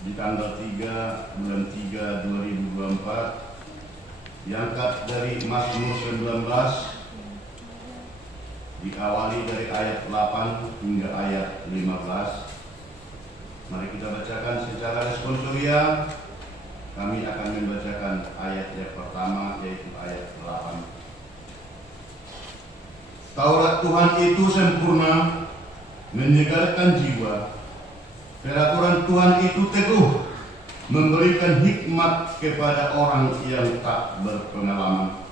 di tanggal 3 bulan 3 2024 diangkat dari Mazmur 19, diawali dari ayat 8 hingga ayat 15. Mari kita bacakan secara responsoria. Kami akan membacakan ayat yang pertama, yaitu ayat 8. Taurat Tuhan itu sempurna, menyegarkan jiwa. Peraturan Tuhan itu teguh, memberikan hikmat kepada orang yang tak berpengalaman.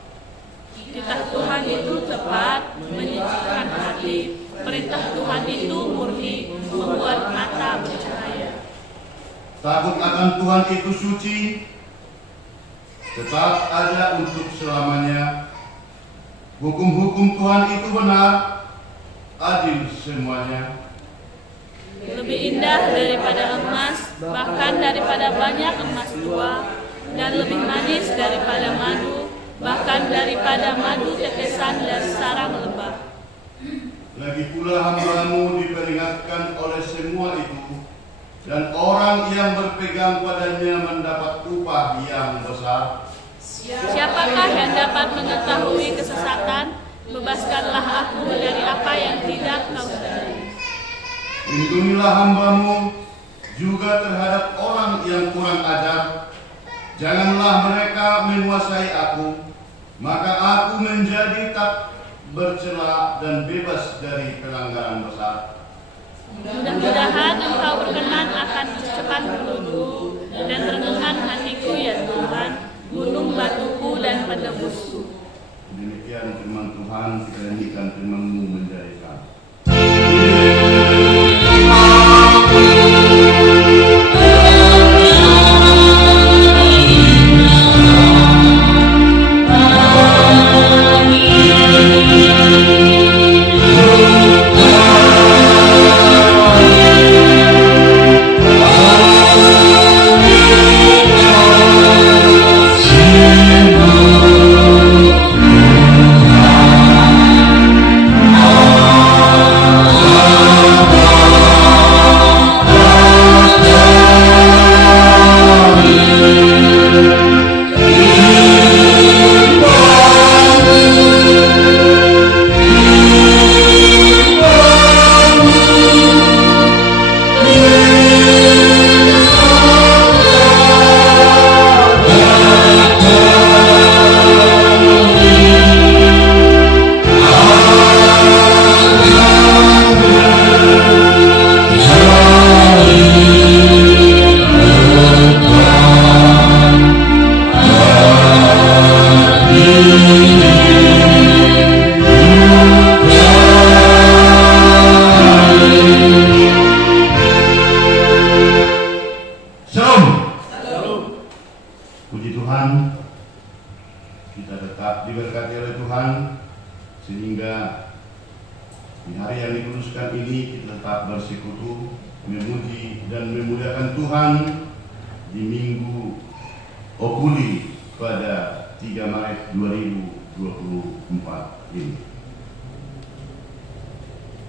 Titah Tuhan itu tepat, menyejukkan hati. Perintah Tuhan itu murni, membuat mata bercahaya. Takut akan Tuhan itu suci, tetap ada untuk selamanya. Hukum-hukum Tuhan itu benar, adil semuanya. Lebih indah daripada emas, bahkan daripada banyak emas tua, dan lebih manis daripada madu, bahkan daripada madu tetesan dan sarang lebah. Lagi pula hamba-Mu diperingatkan oleh semua itu, dan orang yang berpegang padanya mendapat upah yang besar. Siapakah yang dapat mengetahui kesesatan? Bebaskanlah aku dari apa yang tidak Kau sadari. Lindungilah hamba-Mu juga terhadap orang yang kurang ajar. Janganlah mereka menguasai aku, maka aku menjadi tak bercela dan bebas dari pelanggaran besar. Mudah-mudahan Engkau berkenan akan ucapan mulutku dan renungan hatiku ya Tuhan, gunung batuku dan penebusku. Demikian firman Tuhan, kita nyanyikan firman-Mu menjadi terang. Puji Tuhan, kita tetap diberkati oleh Tuhan sehingga di hari yang dikuduskan ini kita tetap bersekutu, memuji dan memuliakan Tuhan di Minggu Okuli pada 3 Maret 2024 ini.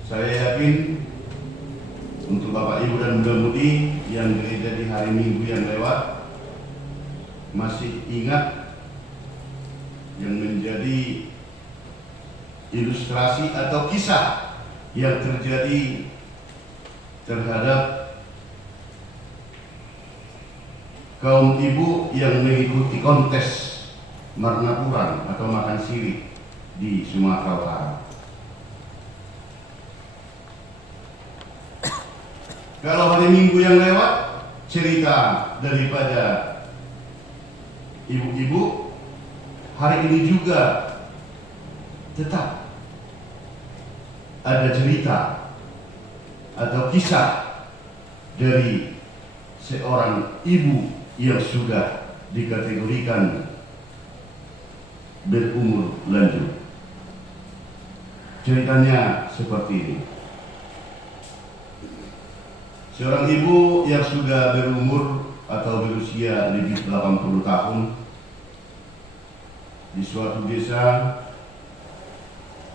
Saya yakin untuk Bapak Ibu dan Bunda-Mudi yang gereja di hari Minggu yang lewat masih ingat yang menjadi ilustrasi atau kisah yang terjadi terhadap kaum ibu yang mengikuti kontes marnapuran atau makan sirih di Sumatera Utara. Kalau hari Minggu yang lewat cerita daripada ibu-ibu, hari ini juga tetap ada cerita atau kisah dari seorang ibu yang sudah dikategorikan berumur lanjut. Ceritanya seperti ini. Seorang ibu yang sudah berumur atau berusia lebih 80 tahun di suatu desa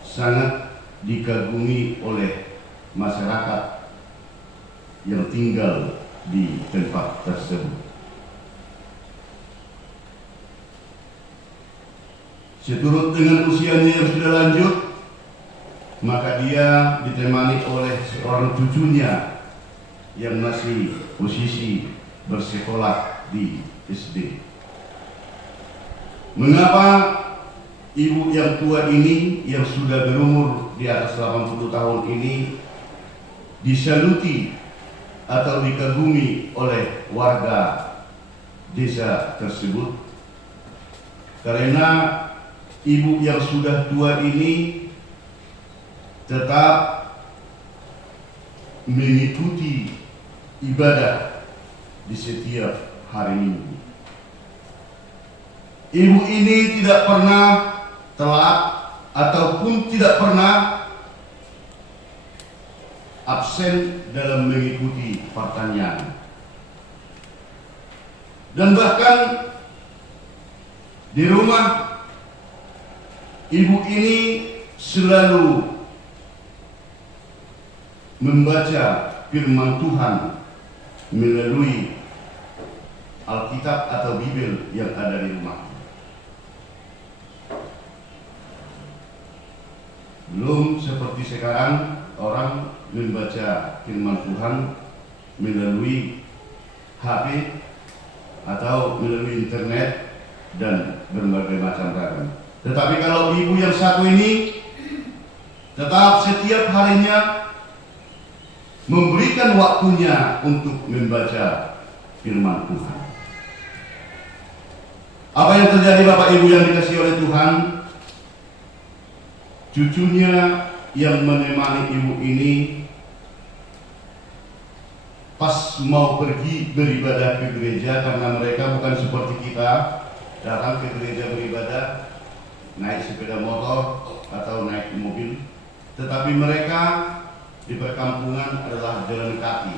sangat dikagumi oleh masyarakat yang tinggal di tempat tersebut. Seturut dengan usianya yang sudah lanjut, maka dia ditemani oleh seorang cucunya yang masih posisi bersekolah di SD. Mengapa ibu yang tua ini, yang sudah berumur di atas 80 tahun ini, disaluti atau dikagumi oleh warga desa tersebut? Karena ibu yang sudah tua ini tetap mengikuti ibadah di setiap hari Minggu. Ibu ini tidak pernah telat ataupun tidak pernah absen dalam mengikuti pertanyaan. Dan bahkan di rumah ibu ini selalu membaca firman Tuhan melalui Alkitab atau Bible yang ada di rumah. Belum seperti sekarang orang membaca firman Tuhan melalui HP atau melalui internet dan berbagai macam ragam. Tetapi kalau ibu yang satu ini tetap setiap harinya memberikan waktunya untuk membaca firman Tuhan. Apa yang terjadi Bapak Ibu yang dikasihi oleh Tuhan? Cucunya yang menemani ibu ini pas mau pergi beribadah ke gereja, karena mereka bukan seperti kita datang ke gereja beribadah naik sepeda motor atau naik mobil, tetapi mereka di perkampungan adalah jalan kaki.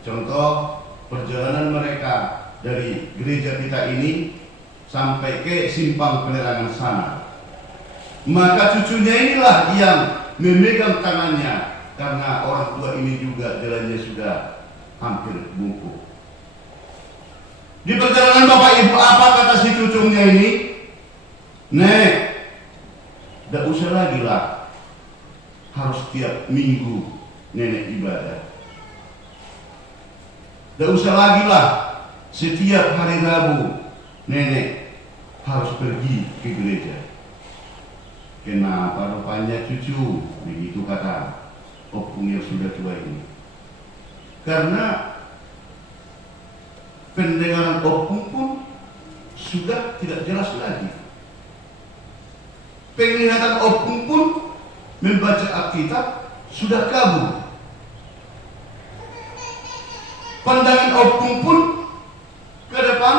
Contoh perjalanan mereka dari gereja kita ini sampai ke simpang penerangan sana. Maka cucunya inilah yang memegang tangannya, karena orang tua ini juga jalannya sudah hampir bungkuk. Di perjalanan Bapak Ibu, apa kata si cucunya ini? Nek, tidak usah lagi lah harus tiap minggu nenek ibadah. Tidak usah lagi lah setiap hari Rabu nenek harus pergi ke gereja. Kenapa rupanya cucu? Begitu kata opung yang sudah tua ini. Karena pendengaran opung pun sudah tidak jelas lagi. Penglihatan opung pun membaca Alkitab sudah kabur. Pandangan opung pun ke depan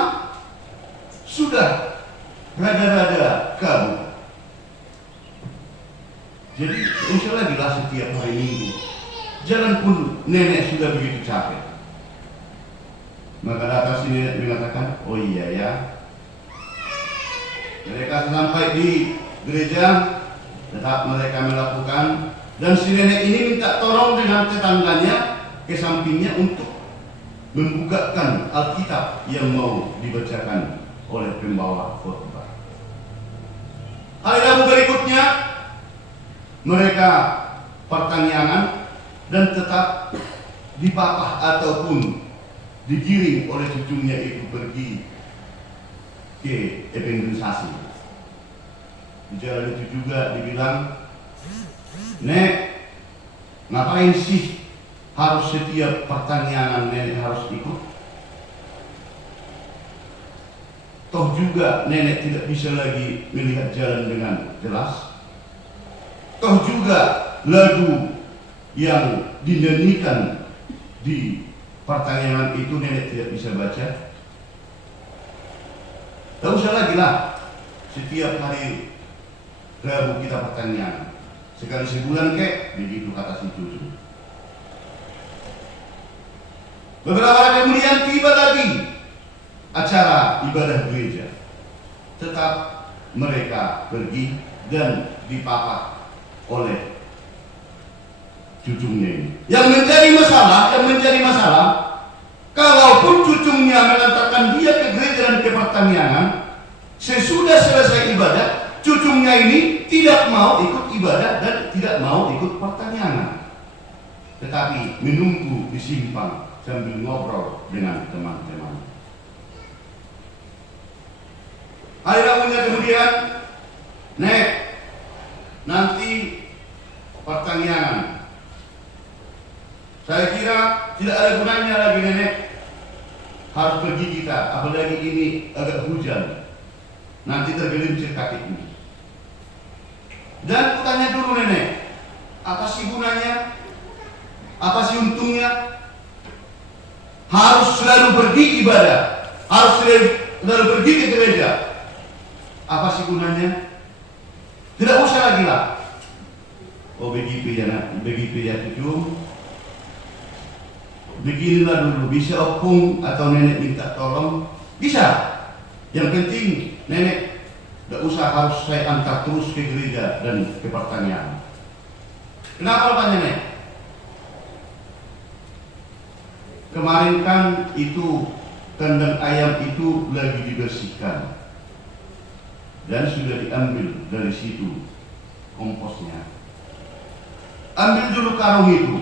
sudah rada-rada kabur. Jadi usah lagi lah setiap hari Minggu. Jalan pun nenek sudah begitu capek. Maka datang si nenek mengatakan, oh iya ya. Mereka sampai di gereja, tetap mereka melakukan, dan si nenek ini minta tolong dengan tetangganya ke sampingnya untuk membukakan Alkitab yang mau dibacakan oleh pembawa khotbah. Hari Rabu berikutnya mereka pertanyaan dan tetap dipapah ataupun digiring oleh cucunya itu pergi ke evangelisasi. Di jalan itu juga dibilang, Nek, ngapain sih harus setiap pertanyaan nenek harus ikut? Toh juga nenek tidak bisa lagi melihat jalan dengan jelas. Toh juga lagu yang dinyanyikan di pertanyaan itu nenek tidak bisa baca. Tak usah lagi lah setiap hari Rabu kita pertanyaan. Sekali sebulan kek, begitu kata si cucu. Beberapa hari kemudian tiba lagi acara ibadah gereja. Tetap mereka pergi dan dipapah oleh cucunya ini. Yang menjadi masalah tidak mau ikut ibadah dan tidak mau ikut pertanyaan, tetapi menunggu di simpang sambil ngobrol dengan teman-teman. Hari Rabunya kemudian, Nek, nanti pertanyaan. Saya kira tidak ada gunanya lagi nenek harus pergi kita, apalagi ini agak hujan. Nanti tergelincir kakiku. Dan kutanya dulu nenek, apa sih gunanya? Apa sih untungnya? Harus selalu pergi ibadah, harus selalu pergi ke gereja. Apa sih gunanya? Tidak usah lagi lah. Oh begitu ya nak, begitu ya cucu. Beginilah dulu, bisa opung atau nenek minta tolong, bisa. Yang penting nenek tidak usah harus saya antar terus ke gereja dan ke pertanyaan. Kenapa Pak nenek? Kemarin kan itu kandang ayam itu lagi dibersihkan dan sudah diambil dari situ komposnya. Ambil dulu karung itu,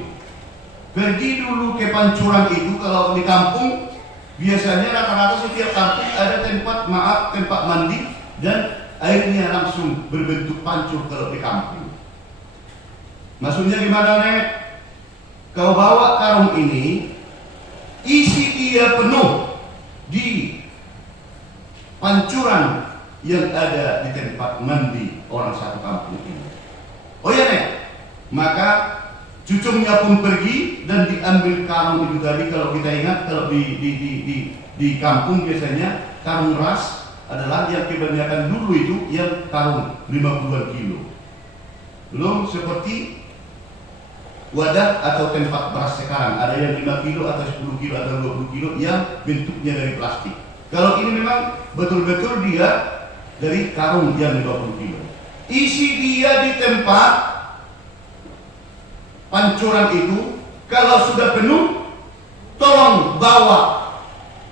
pergi dulu ke pancuran itu. Kalau di kampung biasanya rata-rata setiap kampung ada tempat mandi dan airnya langsung berbentuk pancur kalau di kampung. Maksudnya gimana nek? Kau bawa karung ini, isi dia penuh di pancuran yang ada di tempat mandi orang satu kampung ini. Oh ya nek, maka cucungnya pun pergi dan diambil karung itu tadi. Kalau kita ingat, kalau di kampung biasanya karung ras adalah yang kebanyakan dulu itu yang karung 50 kilo. Belum seperti wadah atau tempat beras sekarang, ada yang 5 kilo atau 10 kilo atau 20 kilo yang bentuknya dari plastik. Kalau ini memang betul-betul dia dari karung yang 20 kilo. Isi dia di tempat pancuran itu. Kalau sudah penuh, tolong bawa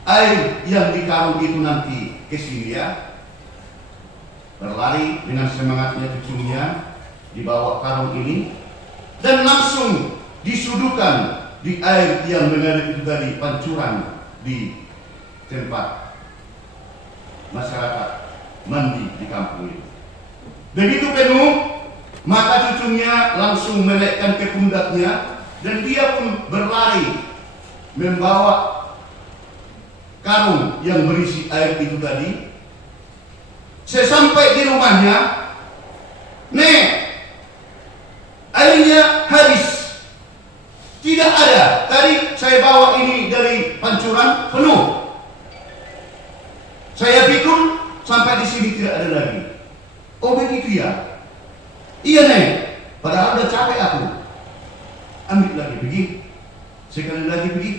air yang di karung itu nanti ke sini ya. Berlari dengan semangatnya cucunya, dibawa karung ini dan langsung disuduhkan di air yang mengalir itu tadi, pancuran di tempat masyarakat mandi di kampung itu. Begitu penuh, maka cucunya langsung menaikkan ke pundaknya dan dia pun berlari membawa karung yang berisi air itu tadi. Sesampai di rumahnya, nek, airnya habis, tidak ada. Tadi saya bawa ini dari pancuran penuh. Saya pikul sampai di sini tidak ada lagi. Oh begitu ya? Iya nek, padahal udah capek aku. Ambil lagi, pergi. Sekali lagi pergi.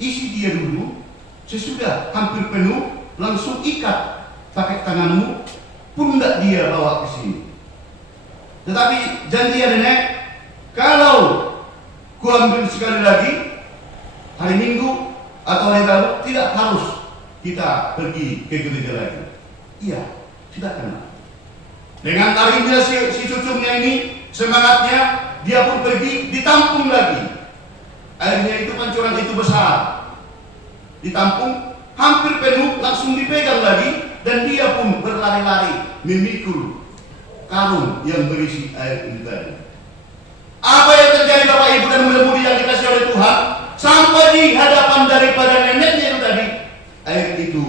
Isi dia dulu. Sesudah hampir penuh, langsung ikat pakai tanganmu. Pundak dia bawa ke sini. Tetapi janji ya nenek, kalau ku ambil sekali lagi hari Minggu atau hari Rabu, tidak harus kita pergi ke gereja lagi. Iya, silakan. Dengan taringnya si cucunya ini, semangatnya, dia pun pergi, ditampung lagi. Airnya itu pancuran itu besar, ditampung hampir penuh, langsung dipegang lagi dan dia pun berlari-lari memikul karung yang berisi air itu tadi. Apa yang terjadi Bapak Ibu dan mudah-mudahan yang dikasih oleh Tuhan, sampai di hadapan daripada neneknya itu tadi, air itu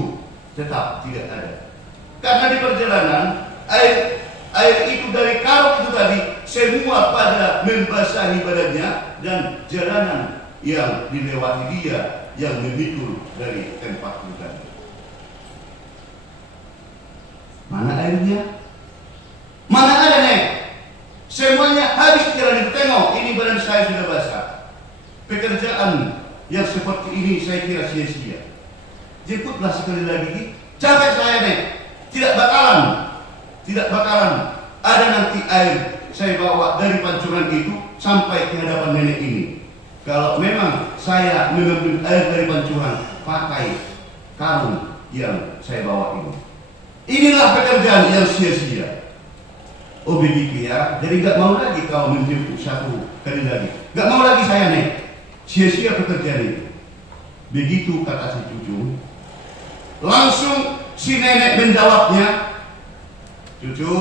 tetap tidak ada. Karena di perjalanan air itu dari karung itu tadi semua pada membasahi badannya dan jalanan yang dilewati dia yang memikul dari tempat itu tadi. Mana airnya? Mana ada nek? Semuanya habis jalan itu. Tengok, ini badan saya sudah basah. Pekerjaan yang seperti ini saya kira sia-sia. Jemputlah sekali lagi. Capek saya nek. Tidak bakalan ada nanti air saya bawa dari pancuran itu sampai ke hadapan nenek ini. Kalau memang saya mengambil air dari pancuran pakai karung yang saya bawa ini. Inilah pekerjaan yang sia-sia. Oh begitu ya, jadi gak mau lagi kau menjemput satu kali lagi. Gak mau lagi saya nek, sia-sia pekerjaan itu. Begitu kata si cucu. Langsung si nenek menjawabnya, cucu,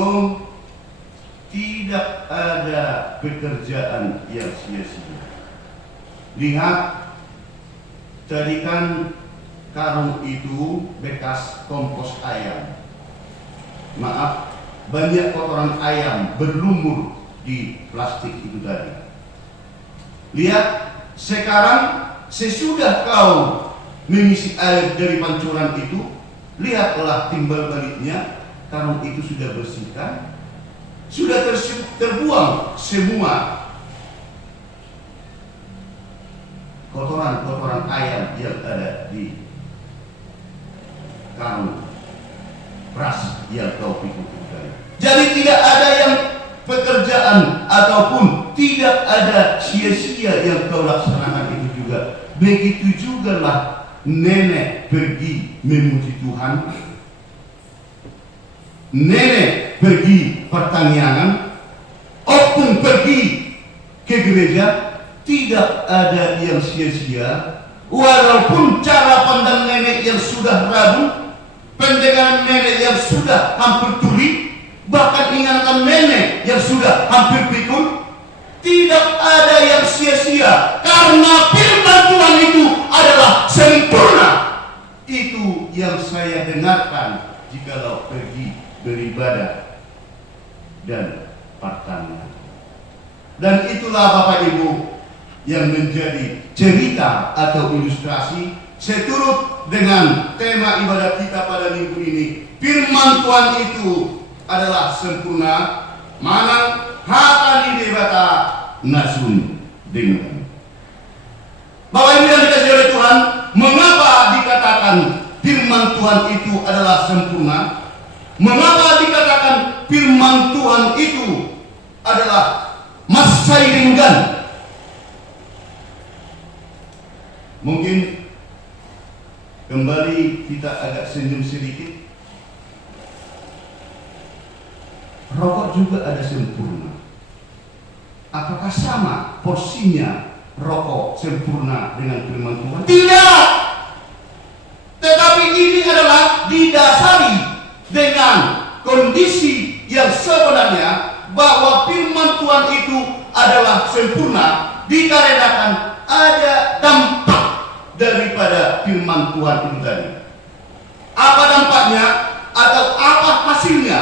tidak ada pekerjaan yang sia-sia. Lihat, jadikan karung itu bekas kompos ayam. Maaf, banyak kotoran ayam berlumur di plastik itu tadi. Lihat, sekarang sesudah kau mengisi air dari pancuran itu, lihatlah timbal baliknya, karung itu sudah bersihkan, sudah terbuang semua kotoran-kotoran ayam yang ada di karung beras yang kau pikul tadi. Jadi tidak ada yang pekerjaan ataupun tidak ada sia-sia yang kau laksanakan itu juga. Begitu juga lah nenek pergi memuji Tuhan, nenek pergi pertanian, opung pergi ke gereja, tidak ada yang sia-sia. Walaupun cara pandang nenek yang sudah ragu, pendengaran nenek yang sudah hampir tuli, bahkan ingatan nenek yang sudah hampir pikul, tidak ada yang sia-sia karena firman Tuhan itu adalah sempurna. Itu yang saya dengarkan jikalau pergi beribadah dan pertanian. Dan itulah Bapak Ibu yang menjadi cerita atau ilustrasi seturut dengan tema ibadat kita pada minggu ini. Firman Tuhan itu adalah sempurna, mana hakani debata nasun dengan. Bapak Ibu yang dikasihi oleh Tuhan, mengapa dikatakan firman Tuhan itu adalah sempurna? Mengapa dikatakan firman Tuhan itu adalah masairinggan? Mungkin kembali kita agak senyum sedikit. Rokok juga ada sempurna. Apakah sama porsinya rokok sempurna dengan firman Tuhan? Tidak. Tetapi ini adalah didasari dengan kondisi yang sebenarnya bahwa firman Tuhan itu adalah sempurna dikarenakan ada dampak daripada firman Tuhan itu tadi. Apa dampaknya? Atau apa hasilnya?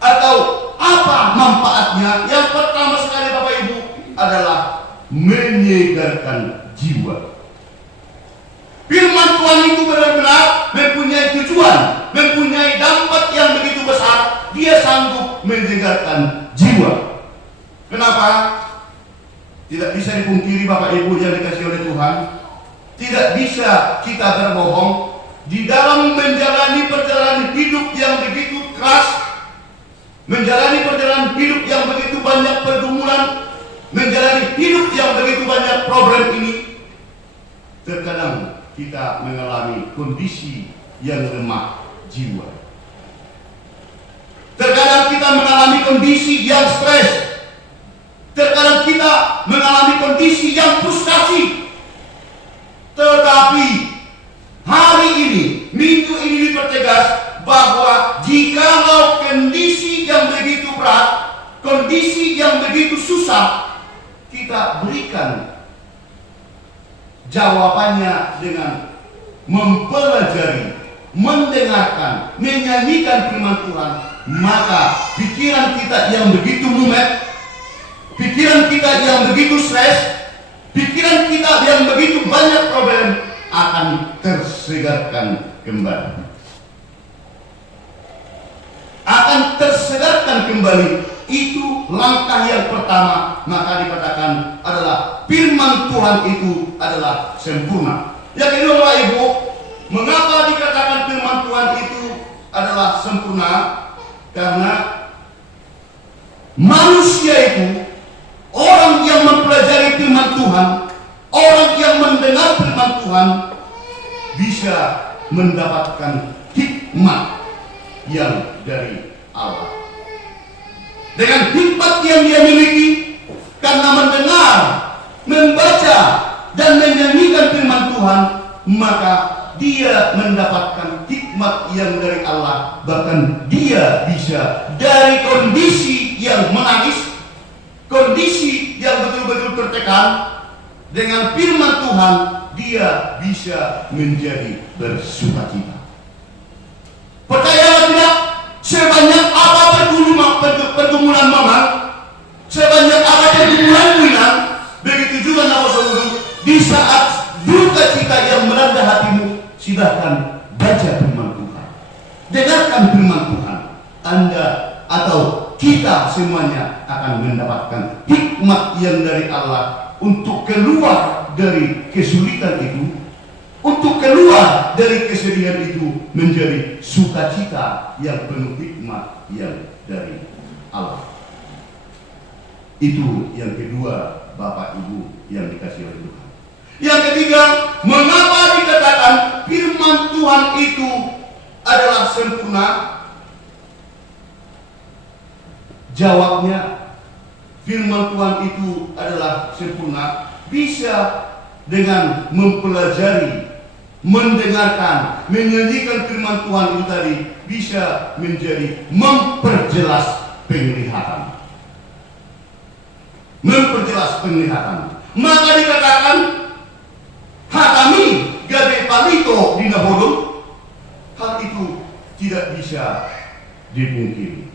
Atau apa manfaatnya? Yang pertama sekali Bapak Ibu adalah menyegarkan jiwa. Firman Tuhan itu benar-benar mempunyai tujuan, mempunyai dampak yang begitu besar. Dia sanggup menyegarkan jiwa. Kenapa? Tidak bisa dipungkiri Bapak Ibu yang dikasihi oleh Tuhan, tidak bisa kita berbohong di dalam menjalani perjalanan hidup yang begitu keras, menjalani perjalanan hidup yang begitu banyak pergumulan, menjalani hidup yang begitu banyak problem ini. Terkadang kita mengalami kondisi yang lemah jiwa. Terkadang kita mengalami kondisi yang stres. Terkadang kita mengalami kondisi yang frustasi. Tetapi hari ini, minggu ini dipertegas bahwa jikalau kondisi yang begitu berat, kondisi yang begitu susah, kita berikan jawabannya dengan mempelajari, mendengarkan, menyanyikan firman Tuhan, maka pikiran kita yang begitu mumet, pikiran kita yang begitu stres, pikiran kita yang begitu banyak problem akan tersegarkan kembali. Akan tersegarkan kembali. Itu langkah yang pertama, maka dikatakan adalah firman Tuhan itu adalah sempurna. Yang kedua Bapak Ibu, mengapa dikatakan firman Tuhan itu adalah sempurna? Karena manusia itu, orang yang mempelajari firman Tuhan, orang yang mendengar firman Tuhan, bisa mendapatkan hikmat yang dari Allah. dengan hikmat yang dia miliki, karena mendengar, membaca, dan menyanyikan firman Tuhan, maka dia mendapatkan hikmat yang dari Allah. Bahkan dia bisa dari kondisi yang menangis, kondisi yang betul-betul tertekan, dengan firman Tuhan dia bisa menjadi bersukacita. Percayalah tidak, sebanyak apa pergumulan Maman, sebanyak apa pergumulan Winan, begitu juga Napa Saudara, di saat duka cita yang melanda hatimu, silahkan baca firman Tuhan, dengarkan firman Tuhan. Anda atau kita semuanya akan mendapatkan hikmat yang dari Allah untuk keluar dari kesulitan itu, untuk keluar dari kesedihan itu menjadi sukacita yang penuh hikmat yang dari Allah. Itu yang kedua, Bapak Ibu yang dikasihi oleh Tuhan. Yang ketiga, mengapa dikatakan firman Tuhan itu adalah sempurna? Jawabnya, firman Tuhan itu adalah sempurna bisa dengan mempelajari, mendengarkan, menyanyikan firman Tuhan itu tadi, bisa menjadi memperjelas penglihatan. Memperjelas penglihatan. Maka dikatakan hatami gade palito dina hodom, hal itu tidak bisa dipungkiri.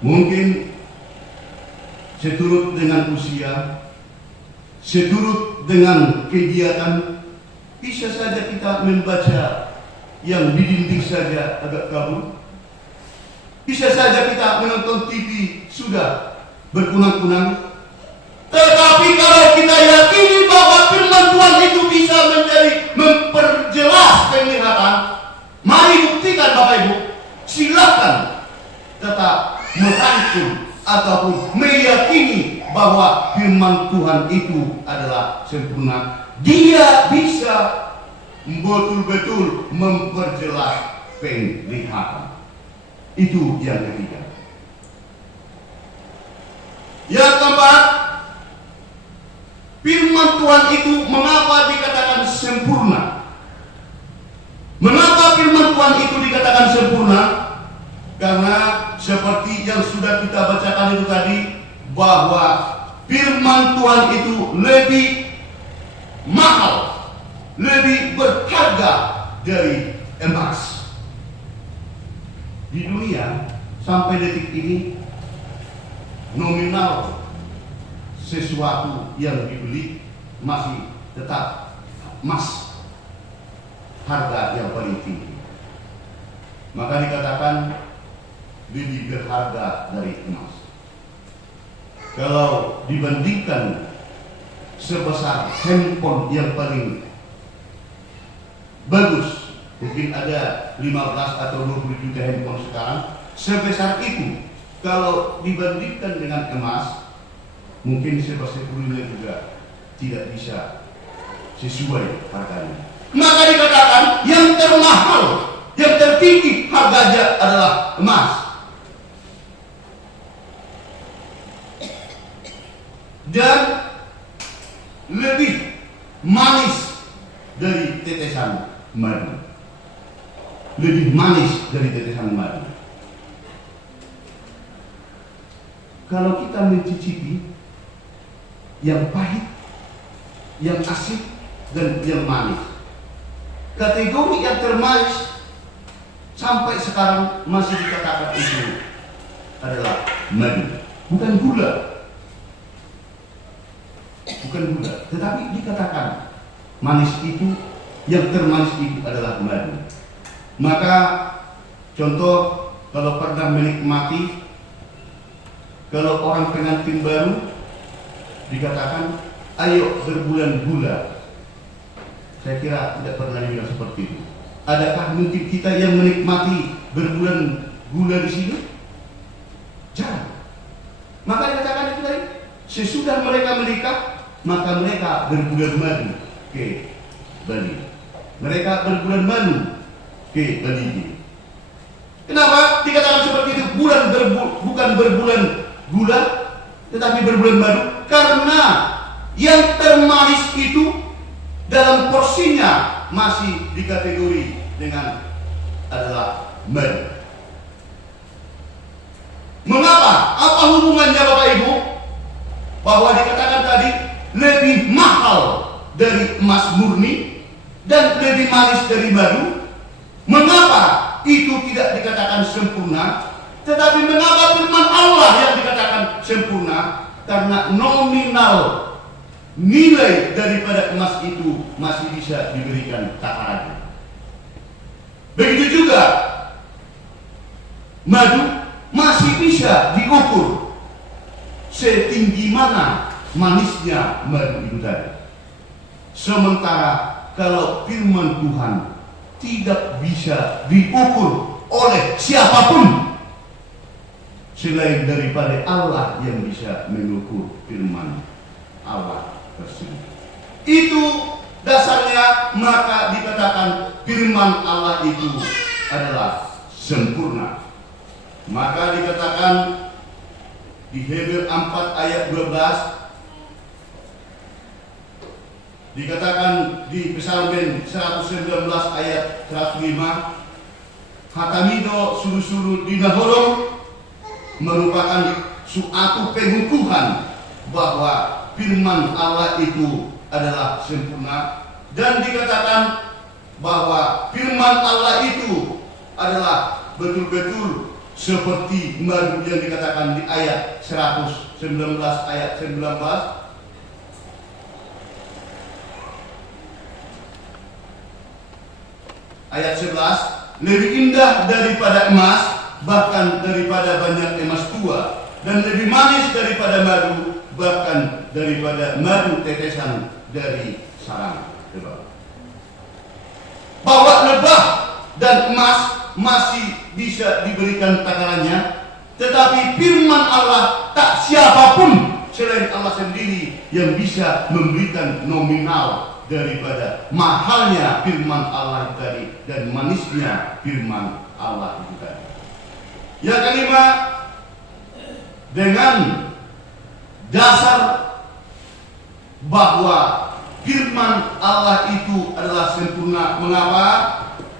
Mungkin seturut dengan usia, seturut dengan kegiatan, bisa saja kita membaca yang di dinding saja agak kabur. Bisa saja kita menonton TV sudah berkunang-kunang. Tetapi kalau kita yakini bahwa firman Tuhan itu bisa menjadi memperjelas penglihatan, mari buktikan Bapak Ibu. Silakan tetap merangkul ataupun meyakini bahwa firman Tuhan itu adalah sempurna. Dia bisa betul-betul memperjelas penglihatan. Itu yang ketiga. Yang keempat, firman Tuhan itu mengapa dikatakan sempurna? Mengapa firman Tuhan itu dikatakan sempurna? Karena seperti yang sudah kita bacakan itu tadi, bahwa firman Tuhan itu lebih mahal, lebih berharga dari emas. Di dunia sampai detik ini, nominal sesuatu yang dibeli masih tetap emas, harga yang paling tinggi. Maka dikatakan lebih berharga dari emas. Kalau dibandingkan sebesar handphone yang paling bagus, mungkin ada 15 atau 20 juta handphone sekarang, sebesar itu kalau dibandingkan dengan emas, mungkin sebesarnya juga tidak bisa sesuai harganya. Maka dikatakan yang termahal, yang tertinggi harganya adalah emas. Dan lebih manis dari tetesan madu. Lebih manis dari tetesan madu. Kalau kita mencicipi yang pahit, yang asik, dan yang manis, kategori yang termanis sampai sekarang masih dikatakan itu adalah madu, bukan gula. Bukan gula, tetapi dikatakan manis itu, yang termanis itu adalah madu. Maka contoh, kalau pernah menikmati, kalau orang pengantin baru dikatakan ayo berbulan gula, saya kira tidak pernah dibilang seperti itu. Adakah mungkin kita yang menikmati berbulan gula di sini? Jangan. Maka dikatakan itu tadi, sesudah mereka menikah, maka mereka berbulan madu ke Bali. Mereka berbulan madu ke Bali. Kenapa dikatakan seperti itu? Bukan berbulan gula, tetapi berbulan madu. Karena yang termanis itu dalam porsinya masih dikategori dengan adalah madu. Mengapa? Apa hubungannya Bapak Ibu? Bahwa dikatakan tadi lebih mahal dari emas murni dan lebih manis dari madu. Mengapa itu tidak dikatakan sempurna? Tetapi mengapa firman Allah yang dikatakan sempurna? Karena nominal nilai daripada emas itu masih bisa diberikan takaran. Begitu juga madu masih bisa diukur setinggi mana manisnya madu itu tadi. Sementara kalau firman Tuhan tidak bisa diukur oleh siapapun selain daripada Allah yang bisa mengukur firman Allah tersebut. Itu dasarnya maka dikatakan firman Allah itu adalah sempurna. Maka dikatakan di Hebrew 4 ayat 12, dikatakan di Psalmen 119 ayat 105, hatamido suru-suru dinaholong, merupakan suatu pengukuhan bahwa firman Allah itu adalah sempurna. Dan dikatakan bahwa firman Allah itu adalah betul-betul seperti madu yang dikatakan di ayat 119 ayat 19. Ayat 11, lebih indah daripada emas, bahkan daripada banyak emas tua, dan lebih manis daripada madu, bahkan daripada madu tetesan dari sarang lebah. Bahwa lebah dan emas masih bisa diberikan takarannya, tetapi firman Allah tak siapapun selain Allah sendiri yang bisa memberikan nominal daripada mahalnya firman Allah tadi dan manisnya firman Allah itu tadi. Yang kelima, dengan dasar bahwa firman Allah itu adalah sempurna. Mengapa?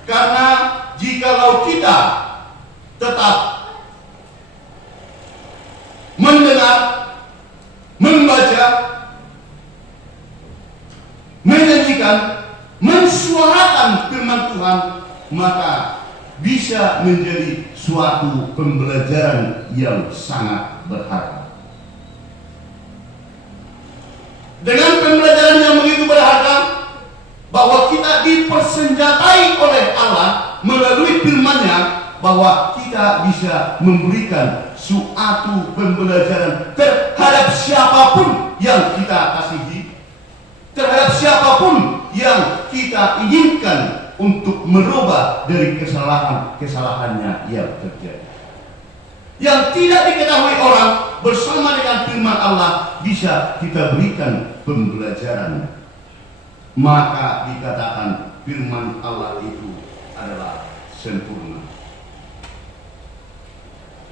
Karena jikalau kita tetap mendengar, membaca, menyanyikan, mensuarakan firman Tuhan, maka bisa menjadi suatu pembelajaran yang sangat berharga. Dengan pembelajaran yang begitu berharga, bahwa kita dipersenjatai oleh Allah melalui firman-Nya, bahwa kita bisa memberikan suatu pembelajaran terhadap siapapun yang kita kasihi, terhadap siapapun yang kita inginkan untuk merubah dari kesalahannya yang terjadi. Yang tidak diketahui orang, bersama dengan firman Allah bisa kita berikan pembelajaran. Maka dikatakan firman Allah itu adalah sempurna.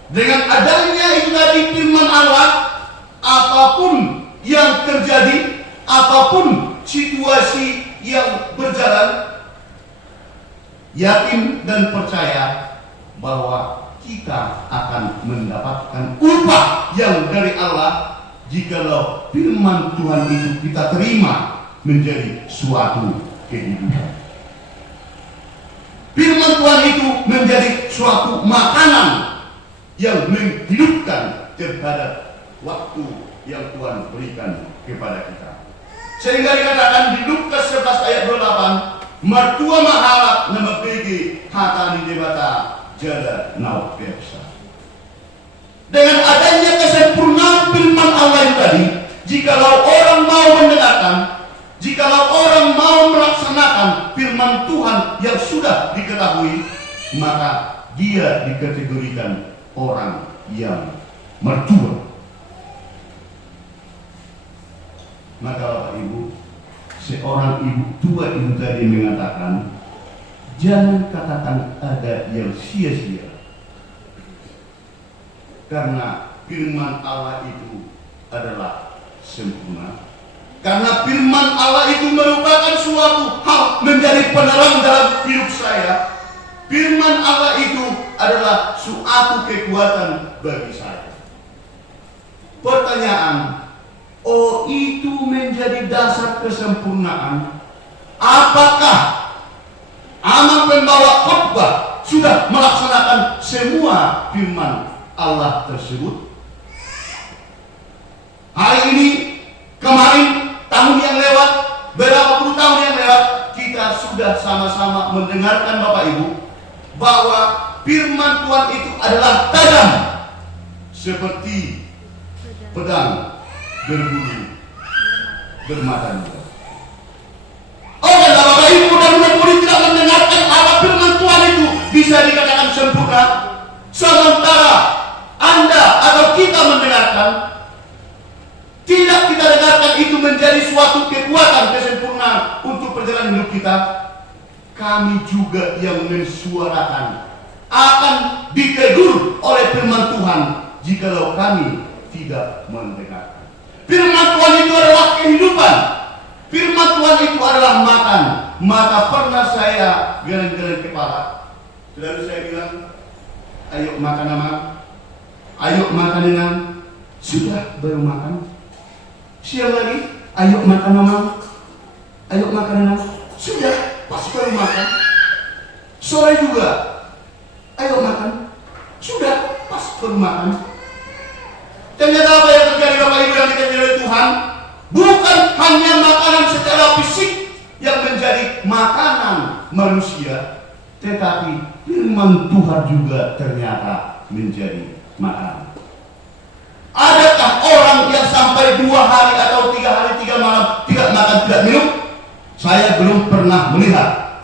Dengan adanya itu tadi firman Allah, apapun yang terjadi, apapun situasi yang berjalan, yakin dan percaya bahwa kita akan mendapatkan upah yang dari Allah jikalau firman Tuhan itu kita terima menjadi suatu kehidupan. Firman Tuhan itu menjadi suatu makanan yang menghidupkan terhadap waktu yang Tuhan berikan kepada kita. Sehingga dikatakan di Lukas 11 ayat 28, mertua mahalak nama begi hatani debata jada nau persa. Dengan adanya kesempurnaan firman Allah yang tadi, jikalau orang mau mendengarkan, jikalau orang mau melaksanakan firman Tuhan yang sudah diketahui, maka dia dikategorikan orang yang mertua. Maka Bapak Ibu, seorang ibu tua itu tadi mengatakan, jangan katakan ada yang sia-sia Karena firman Allah itu adalah sempurna. Karena firman Allah itu merupakan suatu hal menjadi penerang dalam hidup saya. Firman Allah itu adalah suatu kekuatan bagi saya. Pertanyaan, oh itu menjadi dasar kesempurnaan. Apakah anak pembawa khotbah sudah melaksanakan semua firman Allah tersebut? Hari ini, kemarin, tahun yang lewat, berapa puluh tahun yang lewat, kita sudah sama-sama mendengarkan Bapak Ibu bahwa firman Tuhan itu adalah tajam seperti pedang berbulu bermata dua. Oke, Bapak Ibu dan murid-murid tidak mendengarkan apa firman Tuhan itu bisa dikatakan sempurna, sementara Anda atau kita mendengarkan, tidak kita dengarkan itu menjadi suatu kekuatan kesempurnaan untuk perjalanan hidup kita. Kami juga yang mensuarakan akan ditegur oleh firman Tuhan jikalau kami tidak mendengarkan. Firman Tuhan itu adalah kehidupan. Firman Tuhan itu adalah makan. Maka pernah saya geleng-geleng kepala, lalu saya bilang, ayo makan nama, ayo makan dengan, sudah baru makan. Siang lagi, ayo makan nama, ayo makan nama, sudah pas baru makan. Sore juga, ayo makan, sudah pas baru makan. Ternyata apa yang terjadi Bapak Ibu yang dikasihi oleh Tuhan? Bukan hanya makanan secara fisik yang menjadi makanan manusia, tetapi firman Tuhan juga ternyata menjadi makanan. Adakah orang yang sampai 2 hari atau 3 hari 3 malam tidak makan tidak minum? Saya belum pernah melihat.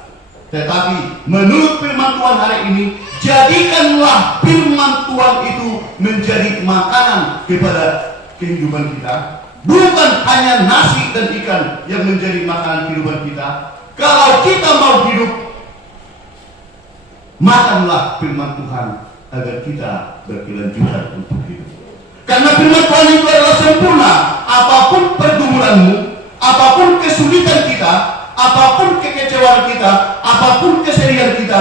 Tetapi menurut firman Tuhan hari ini, jadikanlah firman Tuhan itu menjadi makanan kepada kehidupan kita. Bukan hanya nasi dan ikan yang menjadi makanan kehidupan kita. Kalau kita mau hidup, makanlah firman Tuhan agar kita berkelanjutan untuk hidup. Karena firman Tuhan itu adalah sempurna. Apapun pergumulanmu, apapun kesulitan kita, apapun kekecewaan kita, apapun kesedihan kita,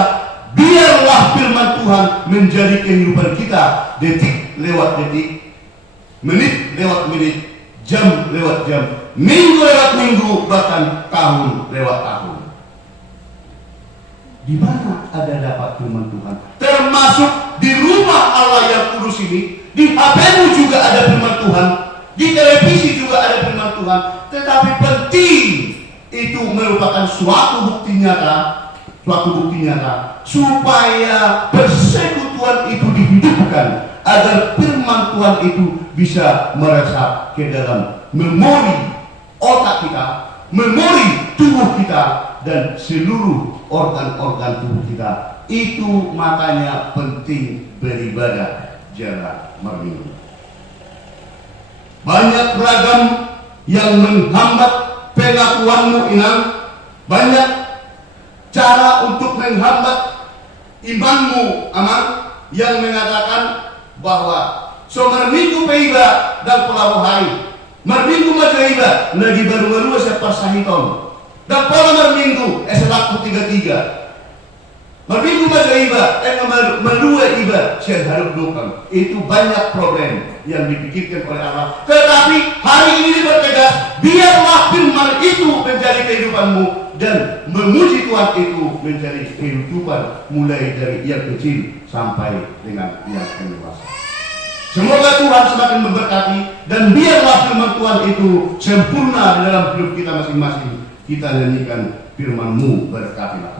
biarlah firman Tuhan menjadi kehidupan kita. Detik lewat detik, menit lewat menit, jam lewat jam, minggu lewat minggu, bahkan tahun lewat tahun. Di mana ada dapat firman Tuhan? Termasuk di rumah Allah yang kudus ini. Di HP-mu juga ada firman Tuhan, di televisi juga ada firman Tuhan. Tetapi penting itu merupakan suatu bukti nyata, supaya persekutuan itu dihidupkan, agar firman Tuhan itu bisa meresap ke dalam memori otak kita, memori tubuh kita, dan seluruh organ-organ tubuh kita. Itu makanya penting beribadah jarak minggu. Banyak ragam yang menghambat pengakuanmu, Inang. Banyak cara untuk menghambat imanmu, Aman, yang mengatakan bahwa minggu peiba dan pelabuh hari, minggu majaiba lagi baru-baru siapa sahiton, dan pola minggu eselaku 33. Minggu majaiba melua iba siang harus dukang. Itu banyak problem yang dipikirkan oleh Allah. Tetapi hari ini bertegas, biarlah firman itu menjadi kehidupanmu, dan memuji Tuhan itu menjadi kehidupan, mulai dari yang kecil sampai dengan yang dewasa. Semoga Tuhan semakin memberkati, dan biarlah firman Tuhan itu sempurna di dalam hidup kita masing-masing. Kita nyanyikan firman-Mu, berkatilah.